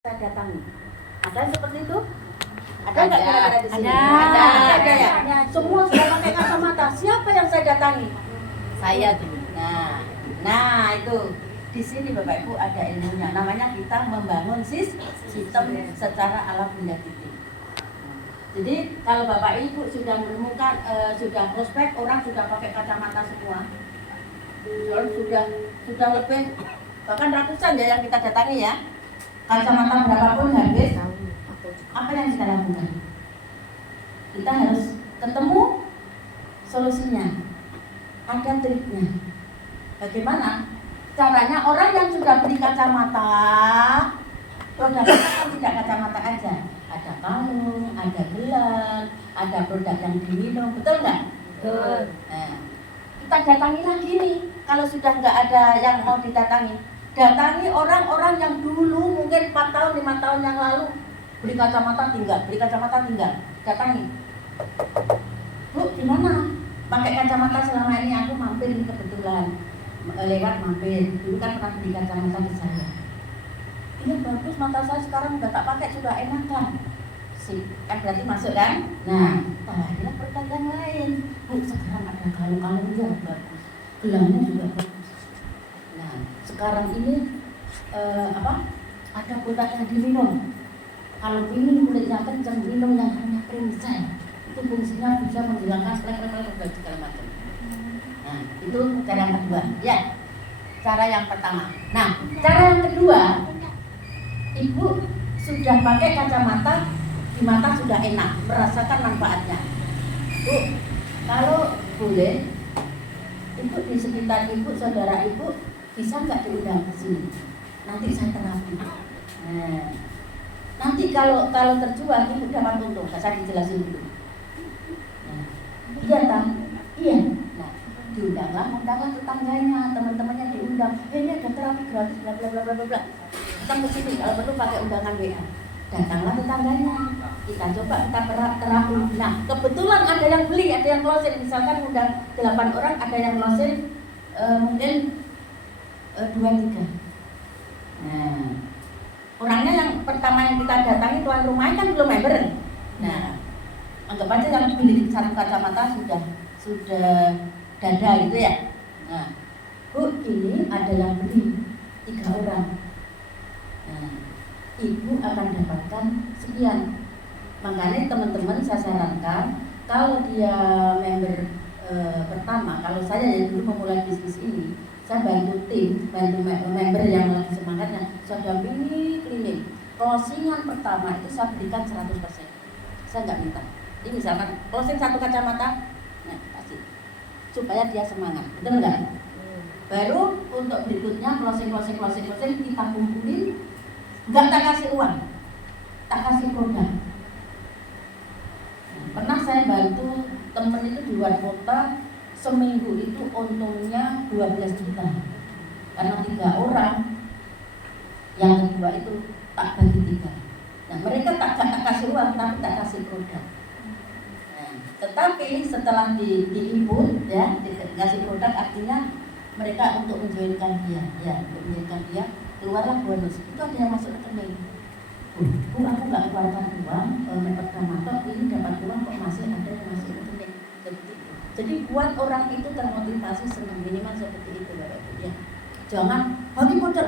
saya datangi. Ada yang seperti itu? Ada nggak kira-kira di sini? Ada ya. Semua sudah pakai kacamata. Siapa yang saya datangi? Saya tuh. Nah itu di sini Bapak Ibu ada ilmunya. Namanya kita membangun sistem secara ala benda titik. Jadi kalau Bapak Ibu sudah menemukan, sudah prospek, orang sudah pakai kacamata semua, sudah lebih bahkan ratusan ya yang kita datangi ya. Kacamata berapapun habis, apa yang kita lakukan? Kita harus ketemu solusinya, ada triknya. Bagaimana? Caranya orang yang sudah beli kacamata, produknya kan tidak kacamata aja, ada kalung, ada gelang, ada produk yang diminum, betul nggak? Betul. Nah, kita datangi lagi nih, kalau sudah nggak ada yang mau didatangi, datangi orang-orang yang dulu mungkin 4 tahun, 5 tahun yang lalu beli kacamata tinggal, datangi. Bu, gimana? Pakai kacamata selama ini aku mampir kebetulan, lewat mampir, dulu kan pernah beli kacamata di saya. Iya bagus, mata saya sekarang udah tak pakai, sudah enak kan? Kan berarti masuk kan? Nah, tawarinlah produk yang lain. Bu, sekarang ada kalung-kalung yang bagus, gelangnya juga bagus. Nah, sekarang ini ada produk yang diminum. Kalau ingin kulitnya kencang, minum yang namanya Prinsel. Itu fungsinya bisa menghilangkan flek-flek dan segala macam. Nah, itu cara yang kedua. Ya, cara yang pertama. Nah, cara yang kedua, Ibu sudah pakai kacamata, di mata sudah enak, merasakan manfaatnya. Bu, kalau boleh, Ibu di sekitar Ibu, saudara Ibu, bisa nggak diundang ke sini? Nanti saya terapi. Nah, nanti kalau terjual Ibu dapat untung. Saya dijelasin dulu. Nah, iya tak? Iya. Nah, undanglah tetangganya, teman-temannya diundang. Ini ada terapi gratis, bla bla bla bla bla. Datang ke sini, kalau perlu pakai undangan WA. Datanglah tetangganya. Kita coba kita terapi. Nah, kebetulan ada yang beli, ada yang closing. Misalkan undang 8 orang, ada yang closing mungkin 2-3. Nah, orangnya yang pertama yang kita datangi tuan rumahnya kan belum member. Nah, anggap aja yang beli satu kacamata sudah dada gitu ya. Nah, Bu, ini ada yang beli 3 orang. Nah, Ibu akan dapatkan sekian. Makanya teman-teman saya sarankan kalau dia member pertama, kalau saya yang dulu memulai bisnis ini, saya bantu member yang lagi semangatnya, saya dampingi klinik. Closingan pertama itu saya berikan 100%. Saya nggak minta. Ini misalkan closing 1 kacamata, nah kasih supaya dia semangat, betul nggak? Baru untuk berikutnya closing kita kumpulin, nggak tak kasih uang, tak kasih produk. Pernah saya bantu temen itu di luar kota, seminggu itu untungnya 12 juta. Karena 3 orang, yang kedua itu tak bagi 3. Nah, mereka tak kasih uang, tapi tak kasih produk. Nah, tetapi setelah di-input ya, dikasih produk, artinya mereka untuk menjoinkan dia, keluarlah bonus. Itu ada yang masuk rekening. Bu, aku nggak keluarkan uang, pertama toh ini dapat uang kok masih ada yang masuk rekening. Jadi buat orang itu termotivasi senang, minimal seperti itu Bapak Ibu ya. Jangan bagi voucher.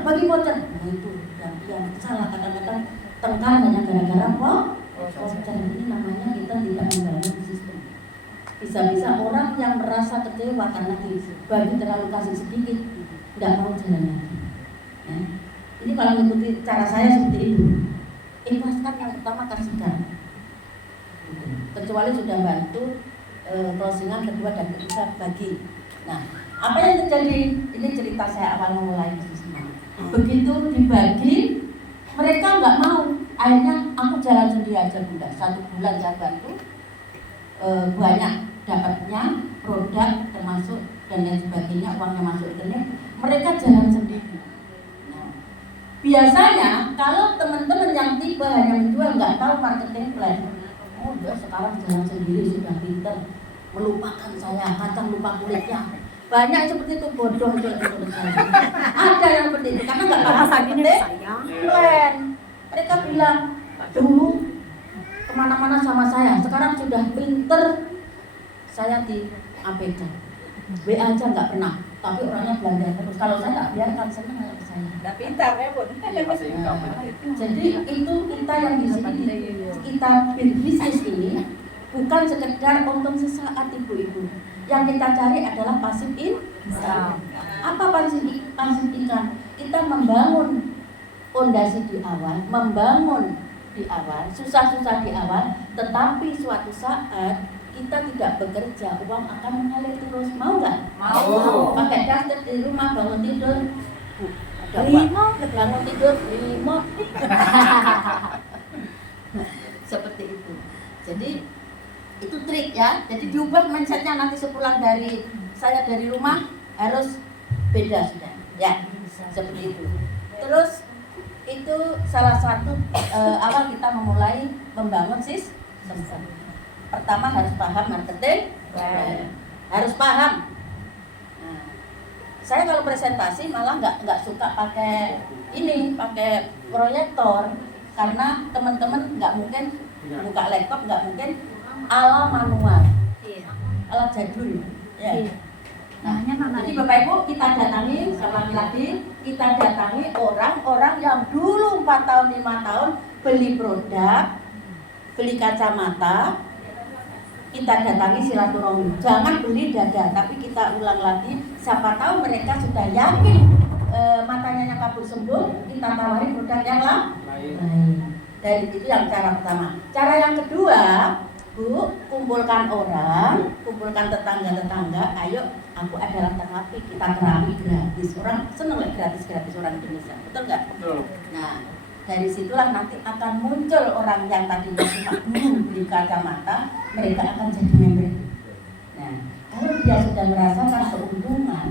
Nah itu yang salah, kadang-kadang tengkar hanya gara-gara voucher. Ini namanya kita tidak membangun sistem. Bisa-bisa orang yang merasa kecewa karena bagi terlalu kasih sedikit, tidak mau jalan lagi. Nah, ini kalau mengikuti cara saya seperti itu. Ikhlaskan yang pertama, kasihkan. Kecuali sudah bantu closingan kedua dan ketiga bagi. Nah, apa yang terjadi? Ini cerita saya awal memulai bisnis ini. Begitu dibagi, mereka nggak mau. Akhirnya aku jalan sendiri aja Bunda. 1 bulan saya bantu, banyak dapatnya produk termasuk dan lain sebagainya, uangnya masuk rekening. Mereka jalan sendiri. Nah, biasanya kalau teman-teman yang tipe hanya menjual nggak tahu marketing plan, oh udah sekarang jalan sendiri sudah pinter, melupakan saya, kacang lupa kulitnya. Banyak yang seperti itu, bodoh itu menurut saya. Ada yang seperti itu karena nggak paham marketing plan. Mereka bilang dulu kemana-mana sama saya, sekarang sudah pinter. Saya di ABK, WA aja nggak pernah, tapi orangnya belanja terus. Kalau saya nggak biarkan, senang nggak ke saya. Nggak pintar ya Bun. Jadi itu kita yang di sini, kita bisnis ini bukan sekedar untung sesaat ibu-ibu. Yang kita cari adalah pasif income. Apa pasif income? Kita membangun fondasi di awal, membangun di awal, susah-susah di awal, tetapi suatu saat kita tidak bekerja, uang akan mengalir terus. Mau nggak? Mau. Pakai daster di rumah, bangun tidur, ada uang. Bangun tidur, lima. Seperti itu. Jadi itu trik ya. Jadi diubah mindsetnya, nanti sepulang dari saya dari rumah harus beda sudah. Ya, seperti itu. Terus itu salah satu awal kita memulai membangun sistem. Pertama harus paham marketing, harus paham. Nah, saya kalau presentasi malah nggak suka pakai proyektor, karena teman-teman nggak mungkin buka laptop, nggak mungkin ala manual, ala jadul. Ya. Nah, jadi Bapak Ibu kita datangi, sekali lagi kita datangi orang-orang yang dulu 4 tahun 5 tahun beli produk, beli kacamata. Kita datangi silaturahmi, jangan beli dada, tapi kita ulang lagi. Siapa tahu mereka sudah yakin matanya yang kabur sembuh, kita tawari produk yang lain. Dari itu yang cara pertama. Cara yang kedua, Bu, kumpulkan orang, kumpulkan tetangga-tetangga. Ayo, aku adalah terapi, kita terapi gratis. Orang seneng lah gratis-gratis orang Indonesia, betul nggak? Betul. Nah, dari situlah nanti akan muncul orang yang tadinya cuma beli kacamata, mereka akan jadi member. Nah, kalau dia sudah merasakan keuntungan,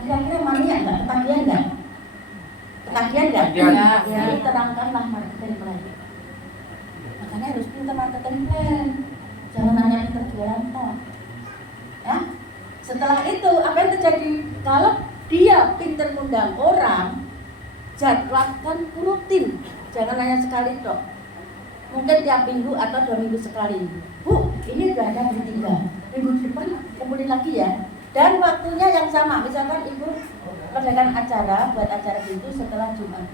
kira-kira mania nggak? Ketagihan nggak? Ketagihan nggak? Ya. Jadi terangkanlah marketing plan. Makanya harus pintar marketing plan. Jangan hanya pintar jualan toh. Ya? Setelah itu apa yang terjadi? Kalau dia pintar ngundang orang, jadwalkan rutin, jangan hanya sekali dok. Mungkin tiap minggu atau 2 minggu sekali. Bu, ini udah ada di 3 minggu depan kumpulin lagi ya. Dan waktunya yang sama. Misalkan ibu mengadakan acara, buat acara itu setelah Jumat.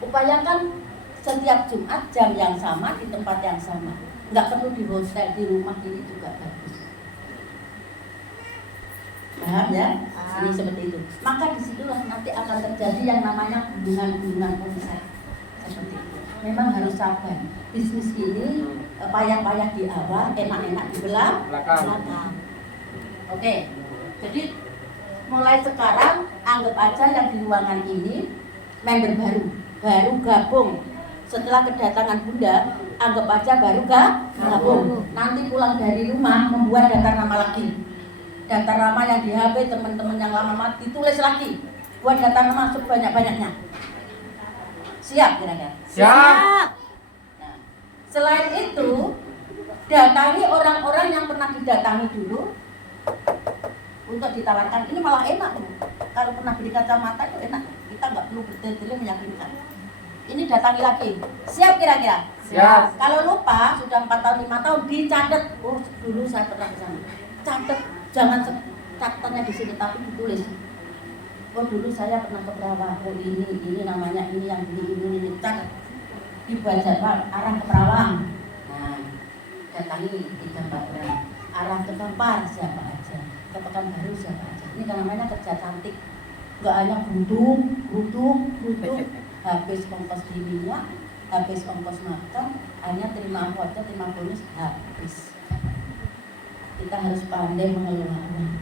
Upayakan setiap Jumat jam yang sama di tempat yang sama. Nggak perlu di hotel, di rumah, ini juga bagus. Paham ya? Ini seperti itu. Maka disitulah nanti akan terjadi yang namanya hubungan-hubungan konsep. Seperti itu. Memang harus sabar. Bisnis ini payah-payah di awal, enak-enak di belakang. Oke. Jadi mulai sekarang anggap aja yang di ruangan ini member baru gabung. Setelah kedatangan Bunda, anggap aja baru gabung. Nanti pulang dari rumah membuat daftar nama lagi. Daftar nama yang di HP teman-teman yang lama mati ditulis lagi. Buat daftar nama sebanyak-banyaknya. Siap kira-kira? Siap. Nah, selain itu, datangi orang-orang yang pernah didatangi dulu untuk ditawarkan. Ini malah enak loh. Kalau pernah beli kacamata itu enak. Kita nggak perlu bertele-tele meyakinkan. Ini datangi lagi. Siap kira-kira? Siap. Kalau lupa sudah 4 tahun 5 tahun dicatat. Oh dulu saya pernah ke sana. Catat. Jangan catatannya di sini tapi ditulis. Oh dulu saya pernah ke Perawang. Oh ini namanya ini yang ini catat. Dibaca arah ke Perawang. Nah, datangi 3-4 orang. Arah ke Kampar siapa aja. Ke Pekanbaru siapa aja. Ini kan namanya kerja cantik. Enggak hanya butuh. Habis ongkos di minyak, habis ongkos makan, hanya terima aku aja, terima bonus habis. Kita harus pandai mengelola uang.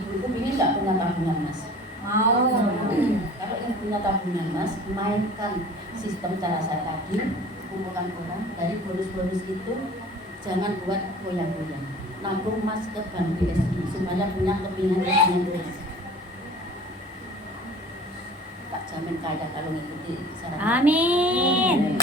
Ibu-ibu ingin nggak punya tabungan mas? Mau. Kalau ingin punya tabungan mas, mainkan sistem cara saya tadi, kumpulkan orang dari bonus-bonus itu, jangan buat goyang-goyang. Nabung mas ke bank BSI supaya punya kepingan BSI. Tak jamin kaya kalau ngikuti saran. Amin.